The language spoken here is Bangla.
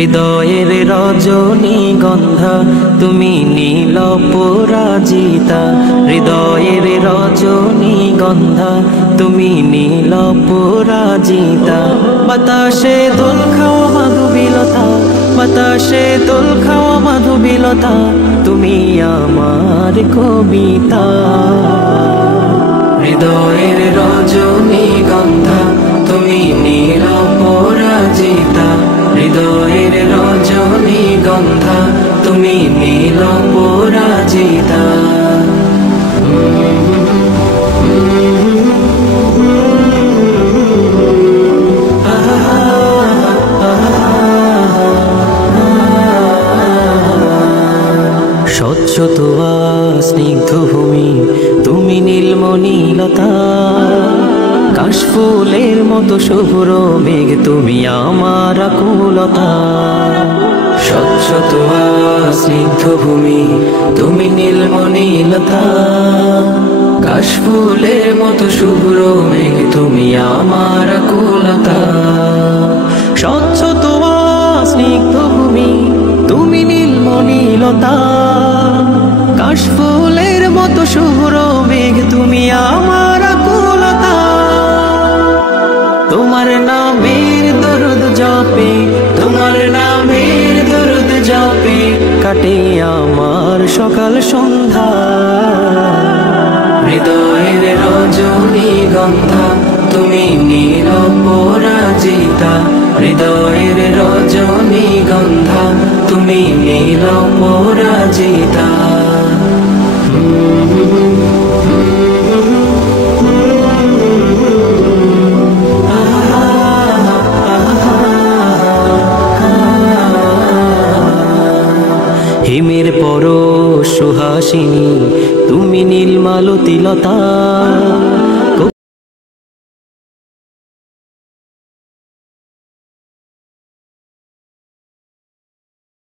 হৃদয়ের রজনীগন্ধা তুমি নীল পরাজিতা, হৃদয়ের রজনীগন্ধা তুমি নীল পরাজিতা। বাতাসে দোল খাওয়া মাধুবিলতা, বাতাসে দোল খাওয়া মাধুবিলতা, তুমি আমার কবিতা। হৃদয়ের রজনীগন্ধা তুমি নীল পরাজিতা, হৃদয়ের রজনীগন্ধা তুমি নীল পরাজিতা। স্বচ্ছ তোয়া স্নিগ্ধ ভূমি তুমি নীলমণিলতা, কাশফুলের মতো শুভ্র মেঘ তুমি আমার আকুলতা। স্বচ্ছ তোয়া স্নিগ্ধ ভূমি তুমি নীলমণিলতা, কাশফুলের মতো শুভ্র মেঘ তুমি আমার আকুলতা। স্বচ্ছ তোয়া স্নিগ্ধ ভূমি তুমি নীলমণিলতা, কাশফুলের মতো শুভ্র মেঘ তুমি আমার আকুলতা। তোমার নামের দরুদ জপে, তোমার নামের দরুদ জপে কাটে আমার সকাল সন্ধ্যা। হৃদয়ের রজনীগন্ধা তুমি নীল পরাজিতা, হৃদয়ের রজনীগন্ধা তুমি নীল পরাজিতা। হিমের পরশ সুহাসিনী তুমি নীলমালতিলতা,